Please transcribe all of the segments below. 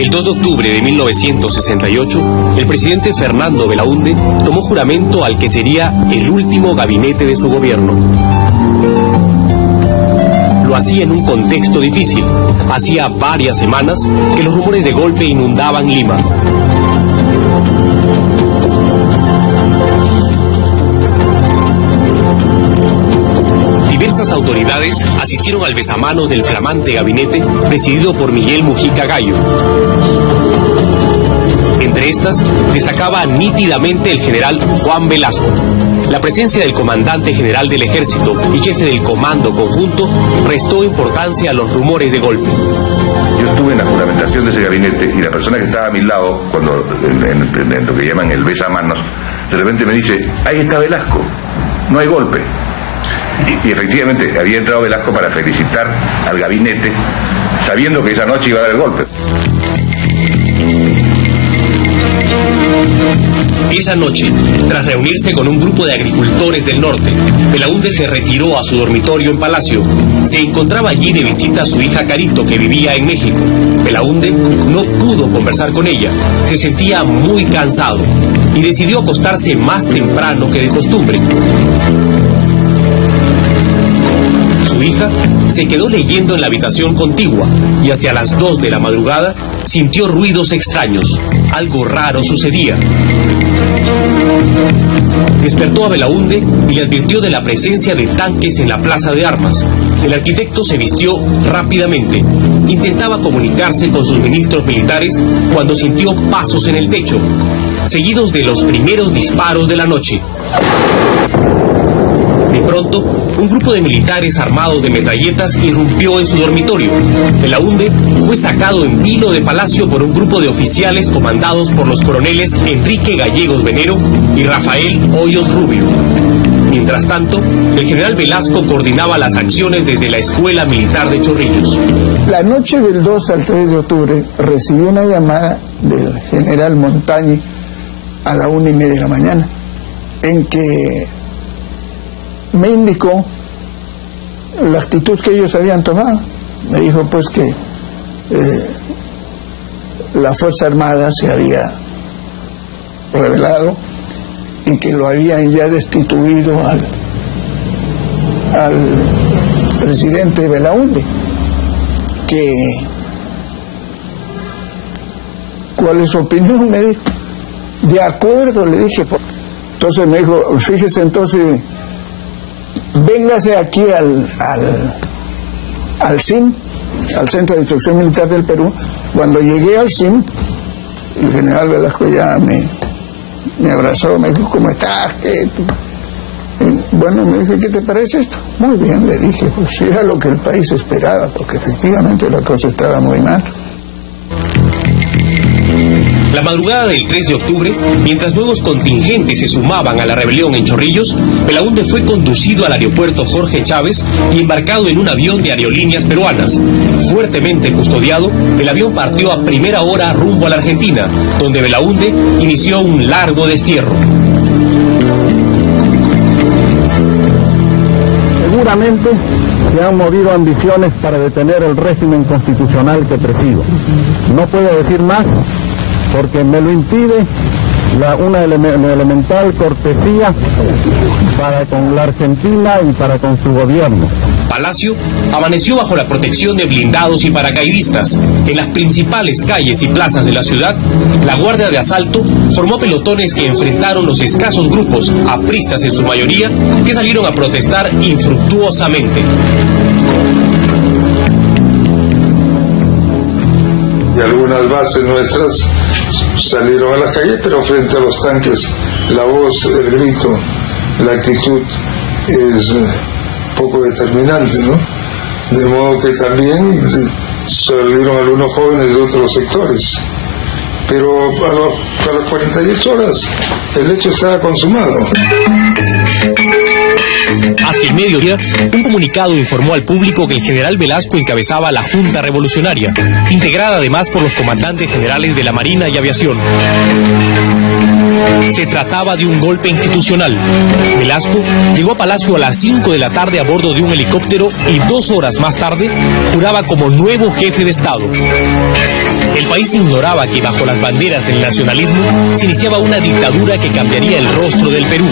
El 2 de octubre de 1968, el presidente Fernando Belaúnde tomó juramento al que sería el último gabinete de su gobierno. Lo hacía en un contexto difícil. Hacía varias semanas que los rumores de golpe inundaban Lima. Diversas autoridades asistieron al besamanos del flamante gabinete presidido por Miguel Mujica Gallo. Entre estas, destacaba nítidamente el general Juan Velasco. La presencia del comandante general del ejército y jefe del comando conjunto restó importancia a los rumores de golpe. Yo estuve en la juramentación de ese gabinete y la persona que estaba a mi lado, cuando en lo que llaman el besamanos, de repente me dice, ahí está Velasco, no hay golpe. Y efectivamente había entrado Velasco para felicitar al gabinete, sabiendo que esa noche iba a dar el golpe. Esa noche, tras reunirse con un grupo de agricultores del norte, Belaúnde se retiró a su dormitorio en Palacio. Se encontraba allí de visita a su hija Carito, que vivía en México. Belaúnde no pudo conversar con ella, se sentía muy cansado y decidió acostarse más temprano que de costumbre. Su hija se quedó leyendo en la habitación contigua y hacia las 2 de la madrugada sintió ruidos extraños. Algo raro sucedía. Despertó a Belaúnde y le advirtió de la presencia de tanques en la plaza de armas. El arquitecto se vistió rápidamente. Intentaba comunicarse con sus ministros militares cuando sintió pasos en el techo, seguidos de los primeros disparos de la noche. De pronto, un grupo de militares armados de metralletas irrumpió en su dormitorio. Belaúnde fue sacado en vilo de Palacio por un grupo de oficiales comandados por los coroneles Enrique Gallegos Venero y Rafael Hoyos Rubio. Mientras tanto, el general Velasco coordinaba las acciones desde la Escuela Militar de Chorrillos. La noche del 2 al 3 de octubre recibí una llamada del general Montañi a la 1:30 de la mañana, en que me indicó la actitud que ellos habían tomado. Me dijo pues que la Fuerza Armada se había rebelado y que lo habían ya destituido al presidente Belaúnde. Que ¿cuál es su opinión? Me dijo. De acuerdo, le dije. Entonces me dijo, fíjese, entonces véngase aquí al CIM, al Centro de Instrucción Militar del Perú. Cuando llegué al CIM, el general Velasco ya me abrazó, me dijo, ¿cómo estás? Bueno, me dijo, ¿qué te parece esto? Muy bien, le dije, pues era lo que el país esperaba, porque efectivamente la cosa estaba muy mal. La madrugada del 3 de octubre, mientras nuevos contingentes se sumaban a la rebelión en Chorrillos, Belaúnde fue conducido al aeropuerto Jorge Chávez y embarcado en un avión de aerolíneas peruanas. Fuertemente custodiado, el avión partió a primera hora rumbo a la Argentina, donde Belaúnde inició un largo destierro. Seguramente se han movido ambiciones para detener el régimen constitucional que presido. No puedo decir más, porque me lo impide una elemental cortesía para con la Argentina y para con su gobierno. Palacio amaneció bajo la protección de blindados y paracaidistas. En las principales calles y plazas de la ciudad, la Guardia de Asalto formó pelotones que enfrentaron los escasos grupos, apristas en su mayoría, que salieron a protestar infructuosamente. Y algunas bases nuestras salieron a las calles, pero frente a los tanques la voz, el grito, la actitud es poco determinante, ¿no? De modo que también salieron algunos jóvenes de otros sectores, pero a las 48 horas el hecho estaba consumado. Hacia el mediodía, un comunicado informó al público que el general Velasco encabezaba la Junta Revolucionaria, integrada además por los comandantes generales de la Marina y Aviación. Se trataba de un golpe institucional. Velasco llegó a Palacio a las 5 de la tarde a bordo de un helicóptero y 2 horas más tarde juraba como nuevo jefe de Estado. El país ignoraba que bajo las banderas del nacionalismo se iniciaba una dictadura que cambiaría el rostro del Perú,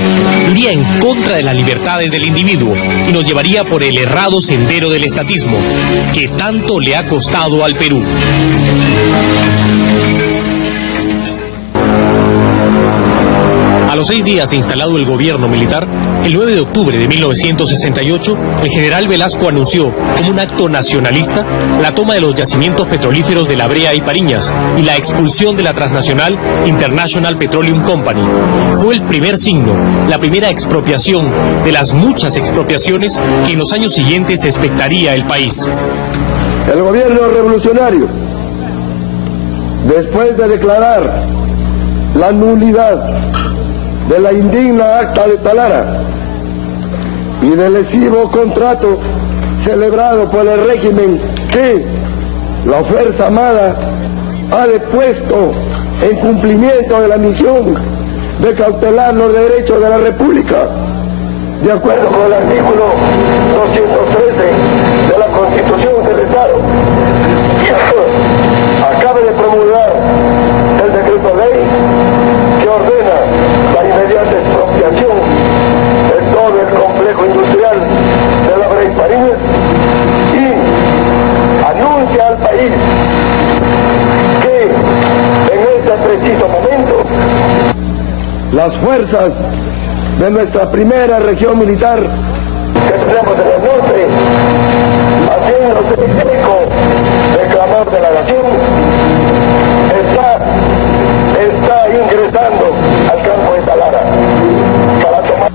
iría en contra de las libertades del individuo y nos llevaría por el errado sendero del estatismo, que tanto le ha costado al Perú. A los 6 días de instalado el gobierno militar, el 9 de octubre de 1968, el general Velasco anunció, como un acto nacionalista, la toma de los yacimientos petrolíferos de La Brea y Pariñas y la expulsión de la transnacional International Petroleum Company. Fue el primer signo, la primera expropiación de las muchas expropiaciones que en los años siguientes expectaría el país. El gobierno revolucionario, después de declarar la nulidad de la indigna Acta de Talara y del lesivo contrato celebrado por el régimen que la Fuerza Armada ha depuesto en cumplimiento de la misión de cautelar los derechos de la República, de acuerdo con el artículo 213 de la Constitución del Estado, acabe de promulgar el decreto ley que ordena la inmediata expropiación de todo el complejo industrial de La Brea y Pariñas y anuncia al país que en este preciso momento las fuerzas de nuestra primera región militar que tenemos en el norte, haciéndose eco del clamor de la nación, está ingresando al campo de Talara para tomar.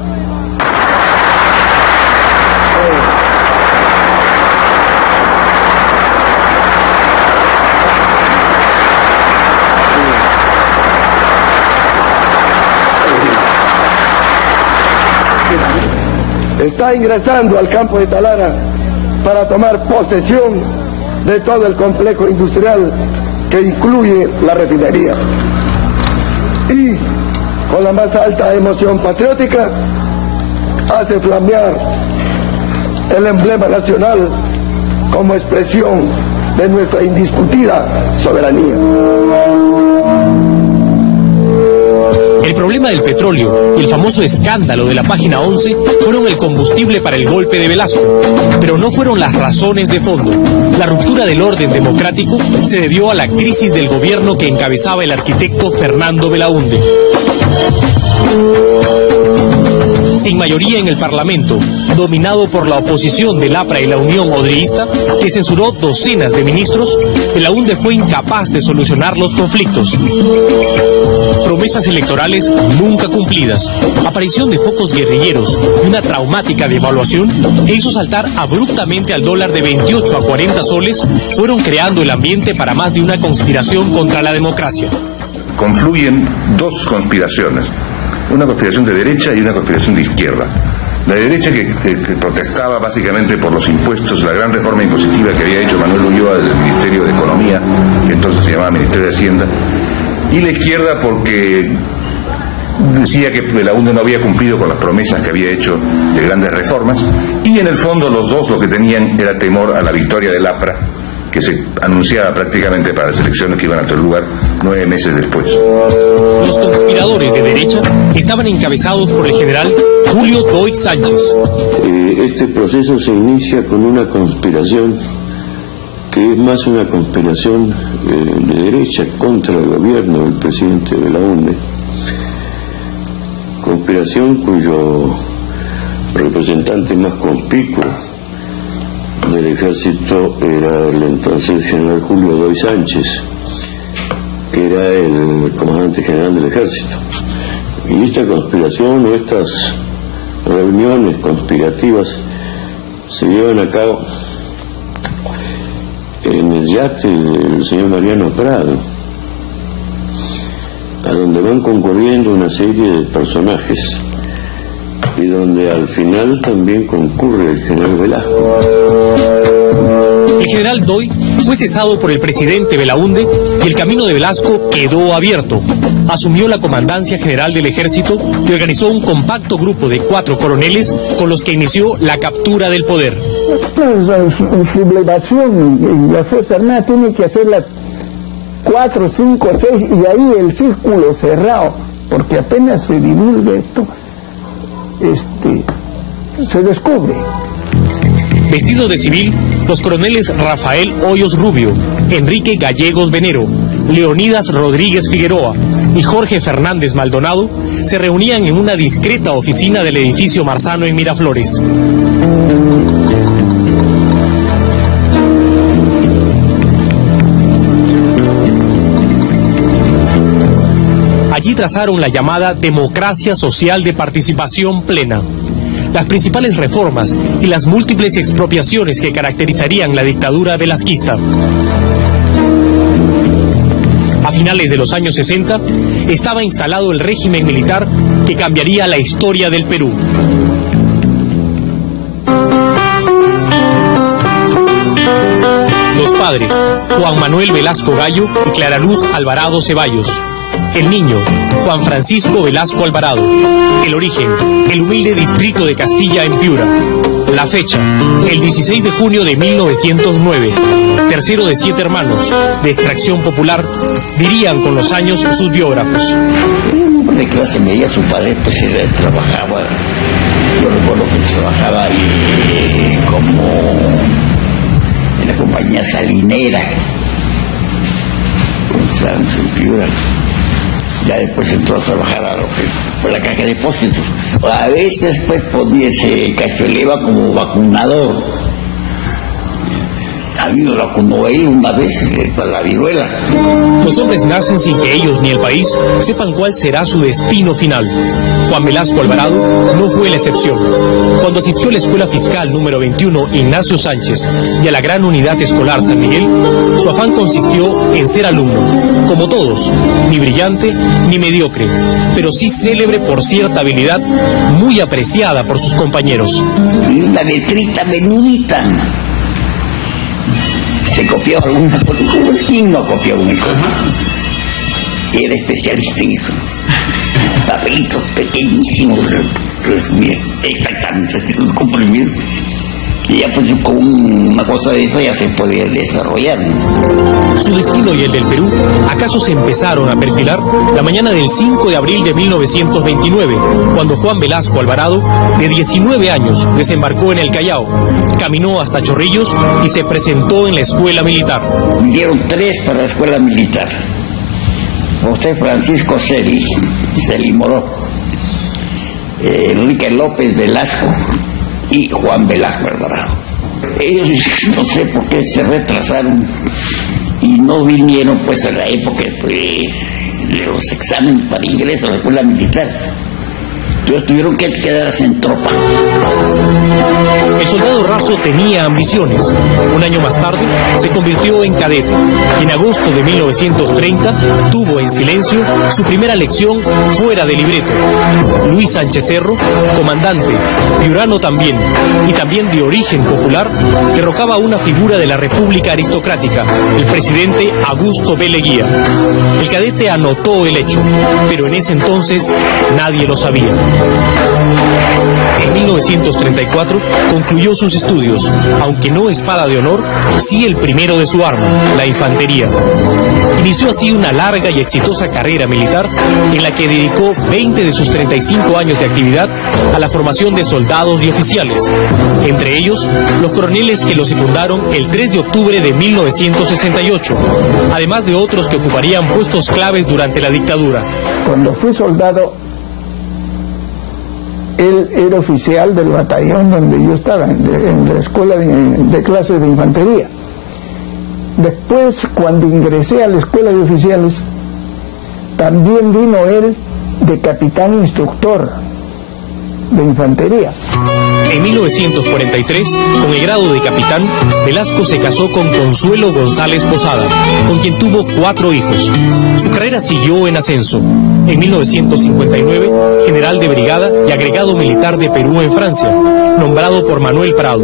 Está ingresando al campo de Talara para tomar posesión de todo el complejo industrial que incluye la refinería. Y con la más alta emoción patriótica hace flamear el emblema nacional como expresión de nuestra indiscutida soberanía. El problema del petróleo y el famoso escándalo de la página 11 fueron el combustible para el golpe de Velasco, pero no fueron las razones de fondo. La ruptura del orden democrático se debió a la crisis del gobierno que encabezaba el arquitecto Fernando Belaúnde. Sin mayoría en el Parlamento, dominado por la oposición del APRA y la Unión Odrioísta, que censuró docenas de ministros, Belaúnde fue incapaz de solucionar los conflictos. Promesas electorales nunca cumplidas, aparición de focos guerrilleros y una traumática devaluación que hizo saltar abruptamente al dólar de 28 a 40 soles fueron creando el ambiente para más de una conspiración contra la democracia. Confluyen dos conspiraciones, una conspiración de derecha y una conspiración de izquierda. La derecha que protestaba básicamente por los impuestos, la gran reforma impositiva que había hecho Manuel Ulloa del Ministerio de Economía, que entonces se llamaba Ministerio de Hacienda, y la izquierda porque decía que Belaúnde no había cumplido con las promesas que había hecho de grandes reformas, y en el fondo los dos lo que tenían era temor a la victoria del APRA, que se anunciaba prácticamente para las elecciones que iban a tener lugar 9 meses después. Los conspiradores de derecha estaban encabezados por el general Julio Doig Sánchez. Este proceso se inicia con una conspiración que es más una conspiración de derecha contra el gobierno del presidente Belaúnde, conspiración cuyo representante más conspicuo del ejército era el entonces general Julio Doig Sánchez, que era el comandante general del ejército. Y esta conspiración o estas reuniones conspirativas se llevan a cabo en el yate del señor Mariano Prado, a donde van concurriendo una serie de personajes y donde al final también concurre el general Velasco. El general Doig fue cesado por el presidente Belaúnde y el camino de Velasco quedó abierto. Asumió la comandancia general del ejército y organizó un compacto grupo de 4 coroneles con los que inició la captura del poder. La sublevación y la Fuerza Armada tiene que hacer 4, 5, 6, y ahí el círculo cerrado, porque apenas se divulga esto, se descubre. Vestidos de civil, los coroneles Rafael Hoyos Rubio, Enrique Gallegos Venero, Leonidas Rodríguez Figueroa y Jorge Fernández Maldonado se reunían en una discreta oficina del edificio Marzano en Miraflores. Allí trazaron la llamada democracia social de participación plena. Las principales reformas y las múltiples expropiaciones que caracterizarían la dictadura velasquista. A finales de los años 60, estaba instalado el régimen militar que cambiaría la historia del Perú. Los padres, Juan Manuel Velasco Gallo y Clara Luz Alvarado Ceballos. El niño, Juan Francisco Velasco Alvarado. El origen, el humilde distrito de Castilla en Piura. La fecha, el 16 de junio de 1909. Tercero de 7 hermanos, de extracción popular, dirían con los años sus biógrafos. Era un hombre de clase media, su padre pues trabajaba, yo recuerdo que trabajaba como en la compañía salinera, en Piura. Ya después entró a trabajar por la caja de depósitos. A veces pues se cachueleaba como vacunador. A mí lo vacunó él una vez para la viruela. Los hombres nacen sin que ellos ni el país sepan cuál será su destino final. Juan Velasco Alvarado no fue la excepción. Cuando asistió a la Escuela Fiscal número 21 Ignacio Sánchez y a la Gran Unidad Escolar San Miguel, su afán consistió en ser alumno, como todos, ni brillante ni mediocre, pero sí célebre por cierta habilidad muy apreciada por sus compañeros. Y una letrita menudita. Se copiaba alguna cosa. ¿Quién no copiaba una cosa? Era especialista en eso. Papelitos pequeñísimos, exactamente, comprimidos. Y ya pues con una cosa de esa ya se podía desarrollar. Su destino y el del Perú acaso se empezaron a perfilar la mañana del 5 de abril de 1929, cuando Juan Velasco Alvarado, de 19 años, desembarcó en el Callao, caminó hasta Chorrillos y se presentó en la escuela militar. Vinieron 3 para la escuela militar. José Francisco Celi Moró, Enrique López Velasco y Juan Velasco Alvarado. Ellos no sé por qué se retrasaron y no vinieron pues a la época de los exámenes para ingreso a la escuela militar. Entonces tuvieron que quedarse en tropa. El soldado raso tenía ambiciones. Un año más tarde se convirtió en cadete. En agosto de 1930 tuvo en silencio su primera lección fuera de libreto. Luis Sánchez Cerro, comandante, piurano también, y también de origen popular, derrocaba a una figura de la República aristocrática, el presidente Augusto B. Leguía. El cadete anotó el hecho, pero en ese entonces nadie lo sabía. En 1934 concluyó sus estudios, aunque no espada de honor, sí el primero de su arma, la infantería. Inició así una larga y exitosa carrera militar en la que dedicó 20 de sus 35 años de actividad a la formación de soldados y oficiales, entre ellos los coroneles que lo secundaron el 3 de octubre de 1968, además de otros que ocuparían puestos claves durante la dictadura. Cuando fui soldado, él era oficial del batallón donde yo estaba, en la escuela de clases de infantería. Después, cuando ingresé a la escuela de oficiales, también vino él de capitán instructor de infantería. En 1943, con el grado de capitán, Velasco se casó con Consuelo González Posada, con quien tuvo 4 hijos. Su carrera siguió en ascenso. En 1959, general de brigada y agregado militar de Perú en Francia, nombrado por Manuel Prado.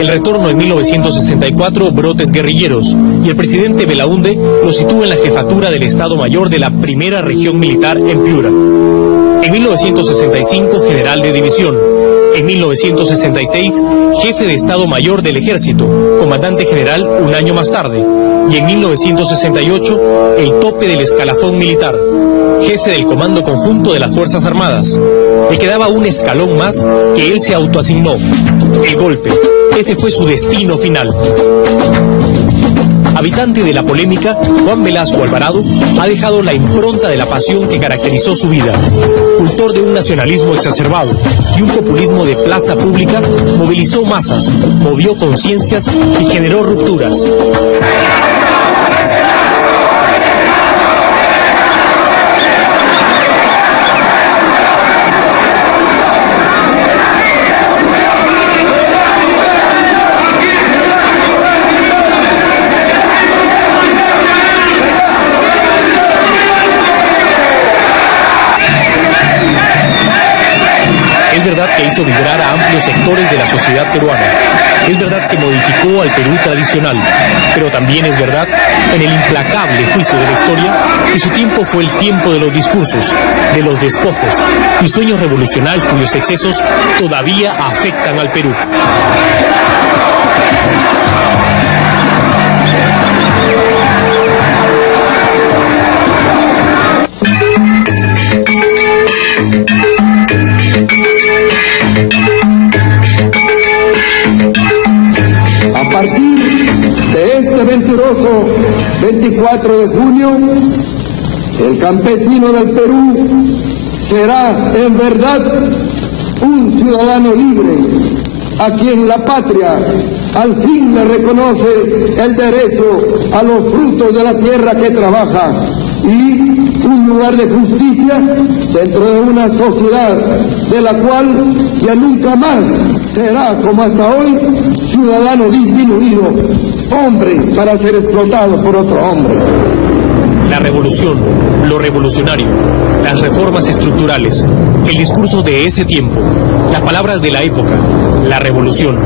El retorno en 1964, brotes guerrilleros, y el presidente Belaúnde lo sitúa en la jefatura del Estado Mayor de la Primera Región Militar en Piura. En 1965, general de división. En 1966, jefe de Estado Mayor del Ejército, comandante general un año más tarde. Y en 1968, el tope del escalafón militar, jefe del Comando Conjunto de las Fuerzas Armadas. Le quedaba un escalón más que él se autoasignó: el golpe. Ese fue su destino final. Habitante de la polémica, Juan Velasco Alvarado ha dejado la impronta de la pasión que caracterizó su vida. Cultor de un nacionalismo exacerbado y un populismo de plaza pública, movilizó masas, movió conciencias y generó rupturas. Que hizo vibrar a amplios sectores de la sociedad peruana. Es verdad que modificó al Perú tradicional, pero también es verdad, en el implacable juicio de la historia, que su tiempo fue el tiempo de los discursos, de los despojos y sueños revolucionarios cuyos excesos todavía afectan al Perú. Este venturoso 24 de junio, el campesino del Perú será en verdad un ciudadano libre, a quien la patria al fin le reconoce el derecho a los frutos de la tierra que trabaja y un lugar de justicia dentro de una sociedad de la cual ya nunca más será, como hasta hoy, ciudadano disminuido, hombre para ser explotado por otro hombre. La revolución, lo revolucionario, las reformas estructurales, el discurso de ese tiempo, las palabras de la época, la revolución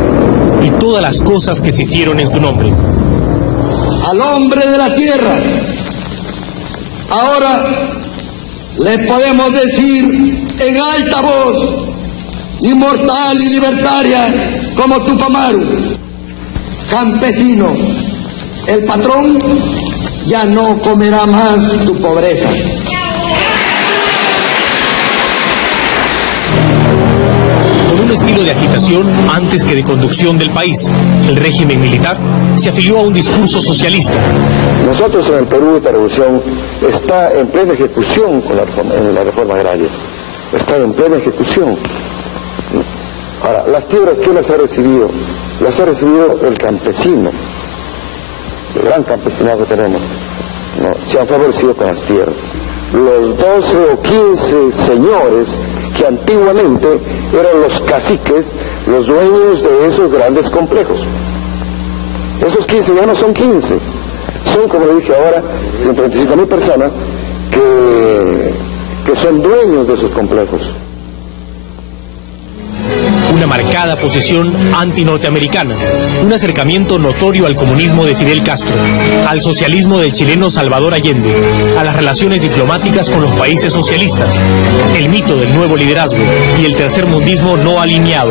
y todas las cosas que se hicieron en su nombre. Al hombre de la tierra, ahora le podemos decir en alta voz, inmortal y libertaria como Tupac Amaru: campesino, el patrón ya no comerá más tu pobreza. Con un estilo de agitación antes que de conducción del país, el régimen militar se afilió a un discurso socialista. Nosotros en el Perú esta revolución está en plena ejecución con la reforma agraria. Está en plena ejecución. Ahora, las tierras, ¿quién las ha recibido? Las ha recibido el campesino, el gran campesinado que tenemos. No, se han favorecido con las tierras. Los 12 o 15 señores que antiguamente eran los caciques, los dueños de esos grandes complejos. Esos 15 ya no son 15, son, como le dije ahora, 135.000 personas que son dueños de esos complejos. Una marcada posición anti-norteamericana, un acercamiento notorio al comunismo de Fidel Castro, al socialismo del chileno Salvador Allende, a las relaciones diplomáticas con los países socialistas, el mito del nuevo liderazgo y el tercermundismo no alineado.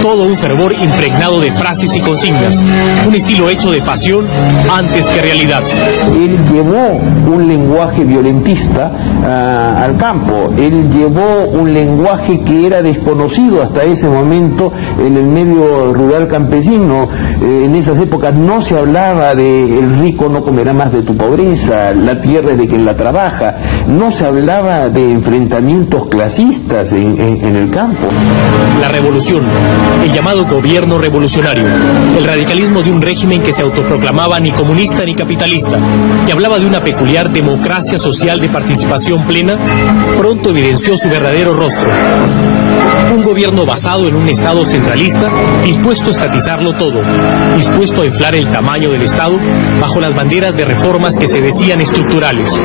Todo un fervor impregnado de frases y consignas, un estilo hecho de pasión antes que realidad. Él llevó un lenguaje violentista al campo, él llevó un lenguaje que era desconocido hasta ese momento en el medio rural campesino. En esas épocas no se hablaba de el rico no comerá más de tu pobreza, la tierra es de quien la trabaja, no se hablaba de enfrentamientos clasistas en el campo. La revolución, el llamado gobierno revolucionario, el radicalismo de un régimen que se autoproclamaba ni comunista ni capitalista, que hablaba de una peculiar democracia social de participación plena, pronto evidenció su verdadero rostro. Un gobierno basado en un Estado centralista, dispuesto a estatizarlo todo, dispuesto a inflar el tamaño del Estado bajo las banderas de reformas que se decían estructurales.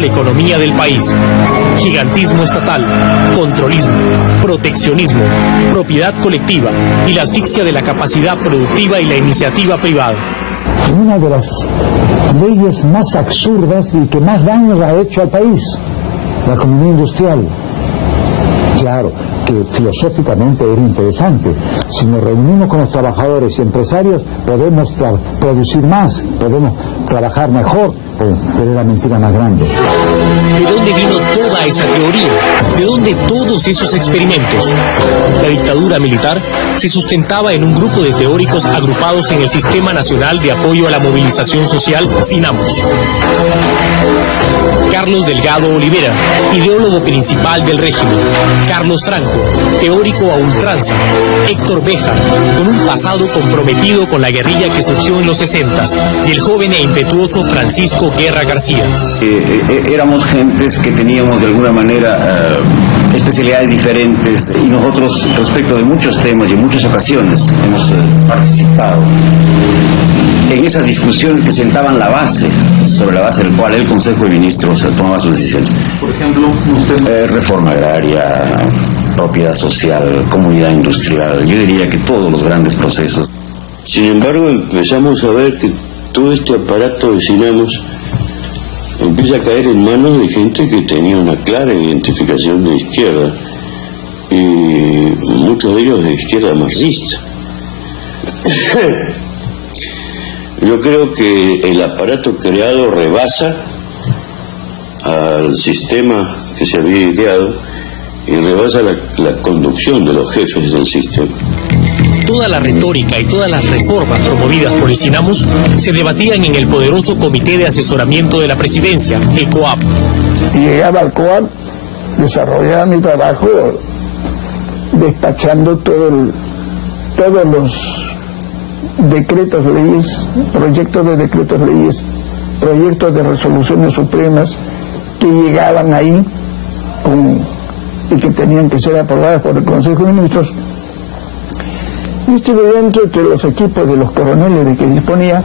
la economía del país. Gigantismo estatal, controlismo, proteccionismo, propiedad colectiva y la asfixia de la capacidad productiva y la iniciativa privada. Una de las leyes más absurdas y que más daño ha hecho al país, la economía industrial. Claro, que filosóficamente era interesante. Si nos reunimos con los trabajadores y empresarios, podemos producir más, podemos trabajar mejor, pero era mentira más grande. ¿De dónde vino toda esa teoría? ¿De dónde todos esos experimentos? La dictadura militar se sustentaba en un grupo de teóricos agrupados en el Sistema Nacional de Apoyo a la Movilización Social, SINAMOS. Carlos Delgado Olivera, ideólogo principal del régimen. Carlos Franco, teórico a ultranza. Héctor Béjar, con un pasado comprometido con la guerrilla que surgió en los 60s. Y el joven e impetuoso Francisco Guerra García. Éramos gentes que teníamos de alguna manera especialidades diferentes, y nosotros, respecto de muchos temas y en muchas ocasiones, hemos participado en esas discusiones que sentaban la base, sobre la base del cual el Consejo de Ministros tomaba sus decisiones. Por ejemplo, usted... reforma agraria, propiedad social, comunidad industrial, yo diría que todos los grandes procesos. Sin embargo, empezamos a ver que todo este aparato de SINAMOS empieza a caer en manos de gente que tenía una clara identificación de izquierda, y muchos de ellos de izquierda marxista. Yo creo que el aparato creado rebasa al sistema que se había ideado y rebasa la conducción de los jefes del sistema. Toda la retórica y todas las reformas promovidas por el SINAMOS se debatían en el poderoso Comité de Asesoramiento de la Presidencia, el COAP. Y llegaba al COAP, desarrollaba mi trabajo despachando todos los decretos leyes, proyectos de decretos leyes, proyectos de resoluciones supremas que llegaban ahí y que tenían que ser aprobadas por el Consejo de Ministros. Y estuve dentro de los equipos de los coroneles de que disponía.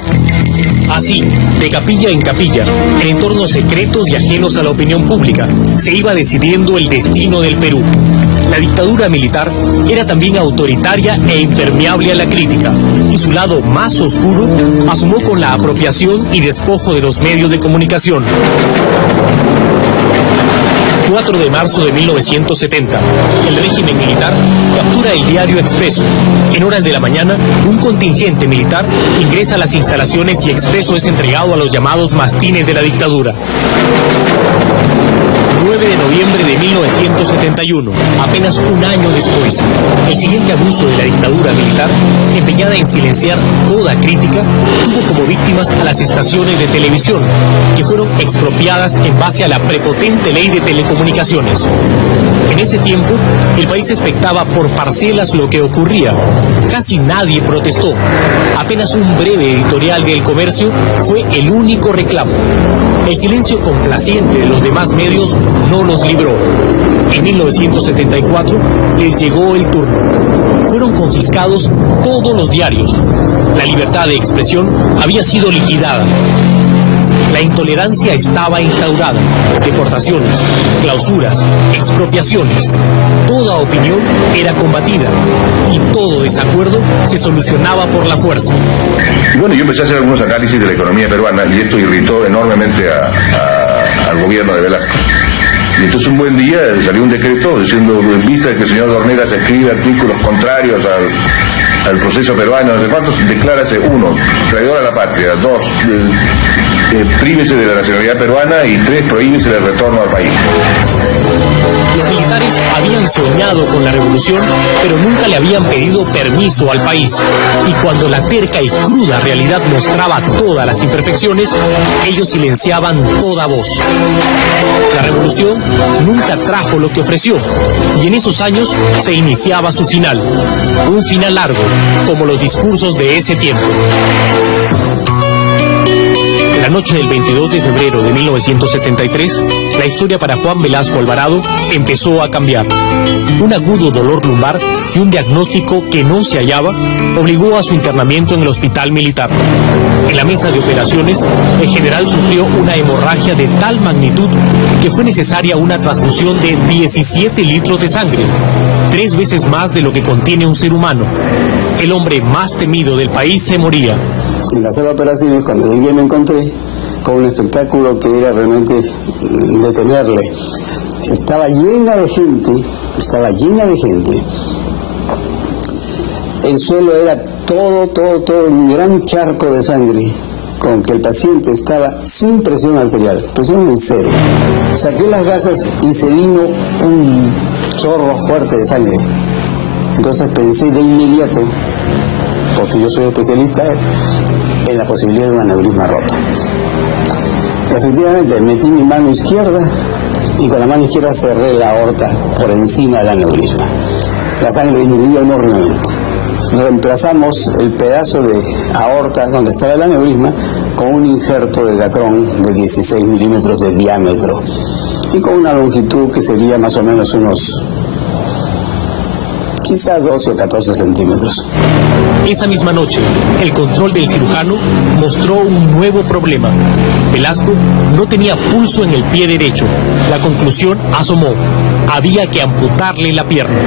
Así, de capilla en capilla, en entornos secretos y ajenos a la opinión pública, se iba decidiendo el destino del Perú. La dictadura militar era también autoritaria e impermeable a la crítica, y su lado más oscuro asomó con la apropiación y despojo de los medios de comunicación. 4 de marzo de 1970, el régimen militar captura el diario Expreso. En horas de la mañana, un contingente militar ingresa a las instalaciones y Expreso es entregado a los llamados mastines de la dictadura. 9 de noviembre de 1971, apenas un año después, el siguiente abuso de la dictadura militar, empeñada en silenciar toda crítica, tuvo como víctimas a las estaciones de televisión, que fueron expropiadas en base a la prepotente ley de telecomunicaciones. En ese tiempo, el país expectaba por parcelas lo que ocurría. Casi nadie protestó. Apenas un breve editorial del Comercio fue el único reclamo. El silencio complaciente de los demás medios no los libró. En 1974 les llegó el turno. Fueron confiscados todos los diarios. La libertad de expresión había sido liquidada. La intolerancia estaba instaurada. Deportaciones, clausuras, expropiaciones. Toda opinión era combatida y todo desacuerdo se solucionaba por la fuerza. Y bueno, yo empecé a hacer algunos análisis de la economía peruana y esto irritó enormemente al gobierno de Velasco. Y entonces un buen día salió un decreto diciendo, en vista de que el señor Dornelas escribe artículos contrarios al proceso peruano, ¿de cuántos? Declárase: 1, traidor a la patria; 2, prívese de la nacionalidad peruana; y 3, prohíbese el retorno al país. Los militares habían soñado con la revolución, pero nunca le habían pedido permiso al país. Y cuando la terca y cruda realidad mostraba todas las imperfecciones, ellos silenciaban toda voz. La revolución nunca trajo lo que ofreció, y en esos años se iniciaba su final. Un final largo, como los discursos de ese tiempo. La noche del 22 de febrero de 1973, la historia para Juan Velasco Alvarado empezó a cambiar. Un agudo dolor lumbar y un diagnóstico que no se hallaba obligó a su internamiento en el hospital militar. En la mesa de operaciones, el general sufrió una hemorragia de tal magnitud que fue necesaria una transfusión de 17 litros de sangre, 3 veces más de lo que contiene un ser humano. El hombre más temido del país se moría. En la sala de operaciones, cuando llegué, me encontré con un espectáculo que era realmente de temerle. Estaba llena de gente. El suelo era todo un gran charco de sangre, con que el paciente estaba sin presión arterial, presión en 0. Saqué las gasas y se vino un chorro fuerte de sangre. Entonces pensé de inmediato, porque yo soy especialista, en la posibilidad de un aneurisma roto. Efectivamente, metí mi mano izquierda y con la mano izquierda cerré la aorta por encima del aneurisma. La sangre disminuyó enormemente. Reemplazamos el pedazo de aorta donde estaba el aneurisma con un injerto de Dacron de 16 milímetros de diámetro y con una longitud que sería más o menos unos quizá 12 o 14 centímetros. Esa misma noche, el control del cirujano mostró un nuevo problema. Velasco no tenía pulso en el pie derecho. La conclusión asomó: había que amputarle la pierna.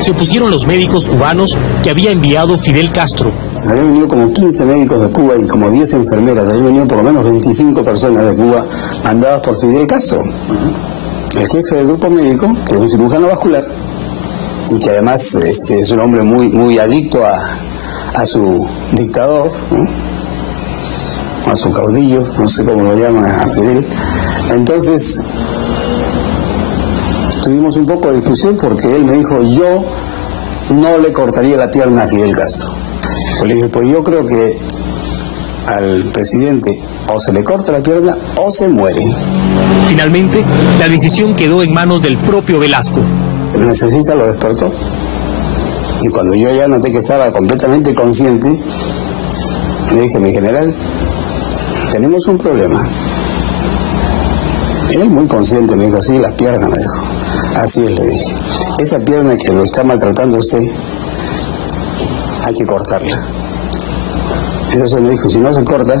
Se opusieron los médicos cubanos que había enviado Fidel Castro. Habían venido como 15 médicos de Cuba y como 10 enfermeras. Habían venido por lo menos 25 personas de Cuba mandadas por Fidel Castro, el jefe del grupo médico, que es un cirujano vascular y que además es un hombre muy adicto a su dictador, ¿no? A su caudillo, no sé cómo lo llaman a Fidel. Entonces tuvimos un poco de discusión porque él me dijo: yo no le cortaría la pierna a Fidel Castro. Yo le dije: pues yo creo que al presidente o se le corta la pierna o se muere. Finalmente, la decisión quedó en manos del propio Velasco. El anestesista lo despertó y cuando yo ya noté que estaba completamente consciente, le dije: mi general, tenemos un problema. Él, muy consciente, me dijo: sí, la pierna, me dijo. Así es, le dije. Esa pierna que lo está maltratando usted, hay que cortarla. Entonces me dijo: si no se corta,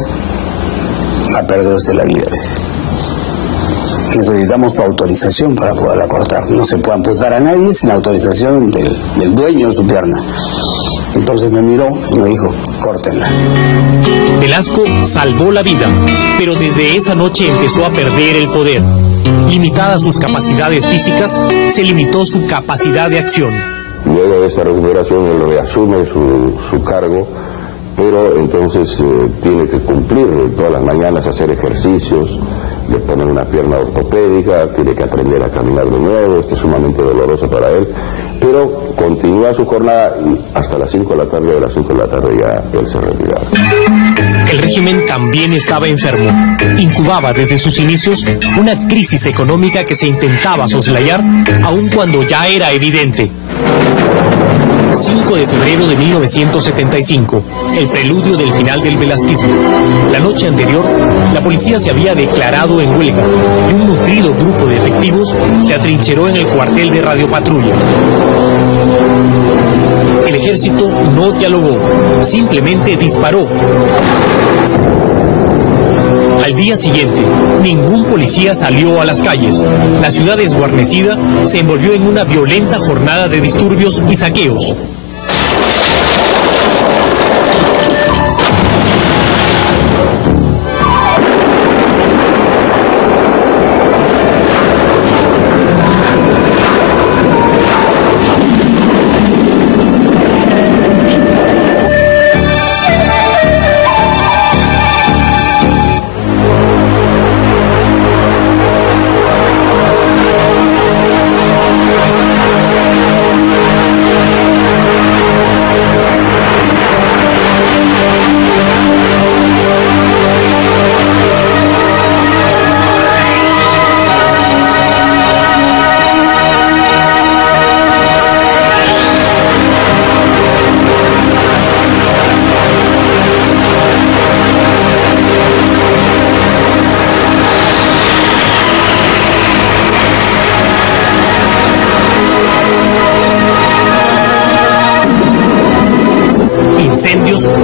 va a perder usted la vida. Necesitamos su autorización para poderla cortar. No se puede amputar a nadie sin autorización del dueño de su pierna. Entonces me miró y me dijo: córtenla. Velasco salvó la vida, pero desde esa noche empezó a perder el poder. Limitadas sus capacidades físicas, se limitó su capacidad de acción. Luego de esa recuperación él reasume su cargo, pero entonces tiene que cumplir todas las mañanas, hacer ejercicios, le ponen una pierna ortopédica, tiene que aprender a caminar de nuevo. Esto es sumamente doloroso para él, pero continúa su jornada hasta las 5 de la tarde. A las 5 de la tarde ya él se retiraba. El régimen también estaba enfermo. Incubaba desde sus inicios una crisis económica que se intentaba soslayar, aun cuando ya era evidente. 5 de febrero de 1975, el preludio del final del velasquismo. La noche anterior, la policía se había declarado en huelga y un nutrido grupo de efectivos se atrincheró en el cuartel de radiopatrulla. El ejército no dialogó, simplemente disparó. Al día siguiente, ningún policía salió a las calles. La ciudad desguarnecida se envolvió en una violenta jornada de disturbios y saqueos.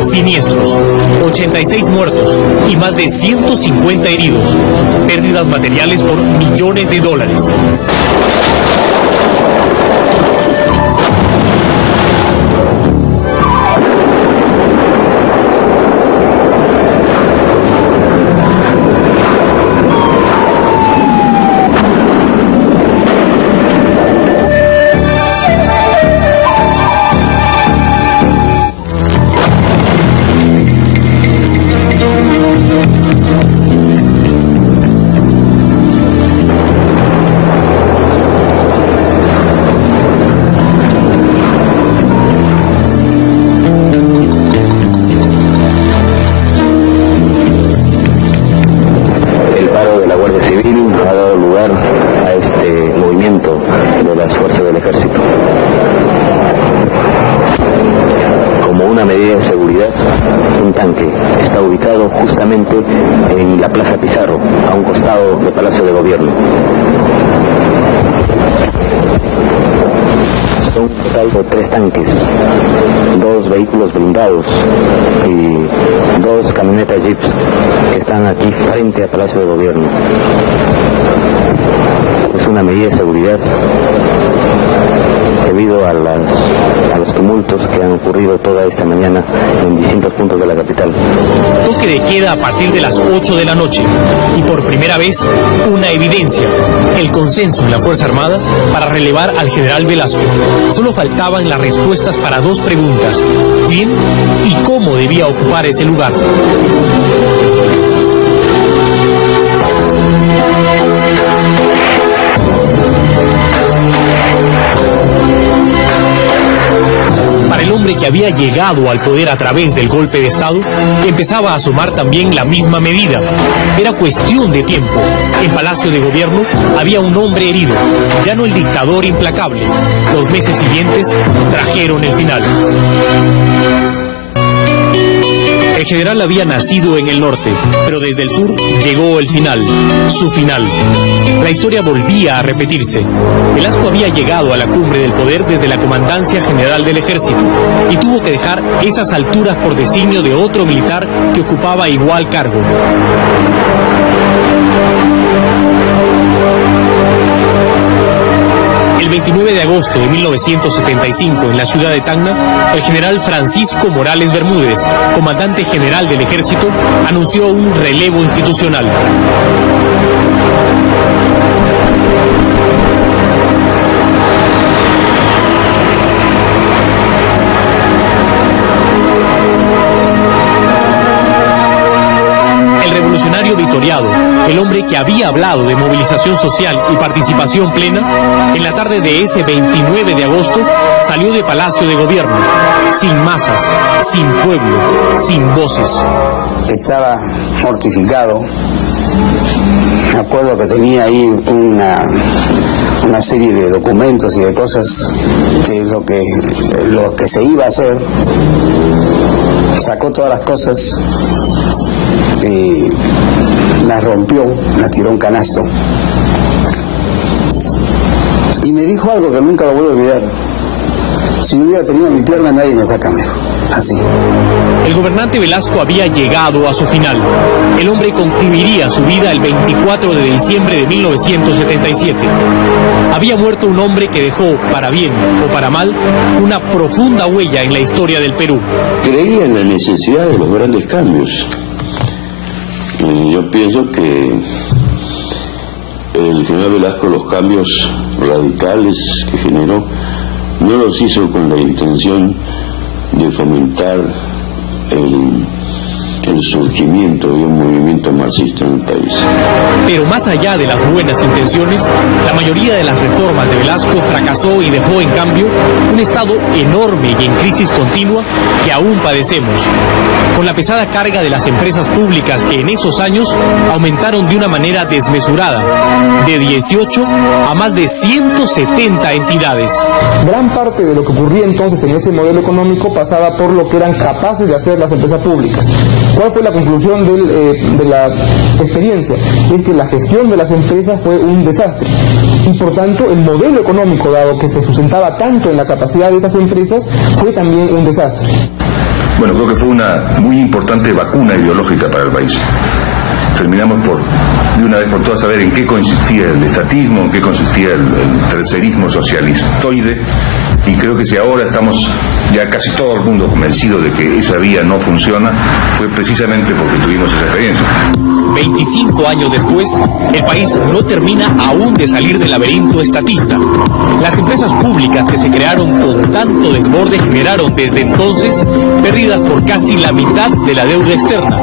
Siniestros, 86 muertos y más de 150 heridos. Pérdidas materiales por millones de dólares. En la Plaza Pizarro, a un costado del Palacio de Gobierno. Son un total de 3 tanques, 2 vehículos blindados y 2 camionetas jeeps que están aquí frente al Palacio de Gobierno. Es una medida de seguridad debido a los tumultos que han ocurrido toda esta mañana en distintos puntos de la capital. Toque de queda a partir de las 8 de la noche y por primera vez una evidencia, el consenso en la Fuerza Armada para relevar al general Velasco. Solo faltaban las respuestas para 2 preguntas: ¿quién y cómo debía ocupar ese lugar? Que había llegado al poder a través del golpe de Estado, empezaba a asomar también la misma medida. Era cuestión de tiempo. En Palacio de Gobierno había un hombre herido, ya no el dictador implacable. Los meses siguientes trajeron el final. El general había nacido en el norte, pero desde el sur llegó el final, su final. La historia volvía a repetirse. Velasco había llegado a la cumbre del poder desde la Comandancia General del Ejército y tuvo que dejar esas alturas por designio de otro militar que ocupaba igual cargo. El 29 de agosto de 1975, en la ciudad de Tacna, el general Francisco Morales Bermúdez, comandante general del Ejército, anunció un relevo institucional. Revolucionario vitoriado, el hombre que había hablado de movilización social y participación plena, en la tarde de ese 29 de agosto salió de Palacio de Gobierno, sin masas, sin pueblo, sin voces. Estaba mortificado. Me acuerdo que tenía ahí una serie de documentos y de cosas que lo que se iba a hacer. Sacó todas las cosas y las rompió, las tiró a un canasto y me dijo algo que nunca lo voy a olvidar: si yo hubiera tenido mi pierna nadie me saca mejor. Así. El gobernante Velasco había llegado a su final. El hombre concluiría su vida el 24 de diciembre de 1977. Había muerto un hombre que dejó, para bien o para mal, una profunda huella en la historia del Perú. Creía en la necesidad de los grandes cambios. Yo pienso que el general Velasco los cambios radicales que generó no los hizo con la intención de fomentar el surgimiento de un movimiento marxista en el país. Pero más allá de las buenas intenciones, la mayoría de las reformas de Velasco fracasó y dejó en cambio un Estado enorme y en crisis continua que aún padecemos, con la pesada carga de las empresas públicas que en esos años aumentaron de una manera desmesurada, de 18 a más de 170 entidades. Gran parte de lo que ocurría entonces en ese modelo económico pasaba por lo que eran capaces de hacer las empresas públicas. ¿Cuál fue la conclusión de la experiencia? Es que la gestión de las empresas fue un desastre y por tanto el modelo económico, dado que se sustentaba tanto en la capacidad de estas empresas, fue también un desastre. Bueno, creo que fue una muy importante vacuna ideológica para el país. Terminamos por, de una vez por todas, saber en qué consistía el estatismo, en qué consistía el tercerismo socialistoide, y creo que si ahora estamos ya casi todo el mundo convencido de que esa vía no funciona, fue precisamente porque tuvimos esa experiencia. 25 años después, el país no termina aún de salir del laberinto estatista. Las empresas públicas que se crearon con tanto desborde generaron desde entonces pérdidas por casi la mitad de la deuda externa.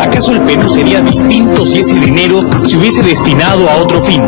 ¿Acaso el Perú sería distinto si ese dinero se hubiese destinado a otro fin?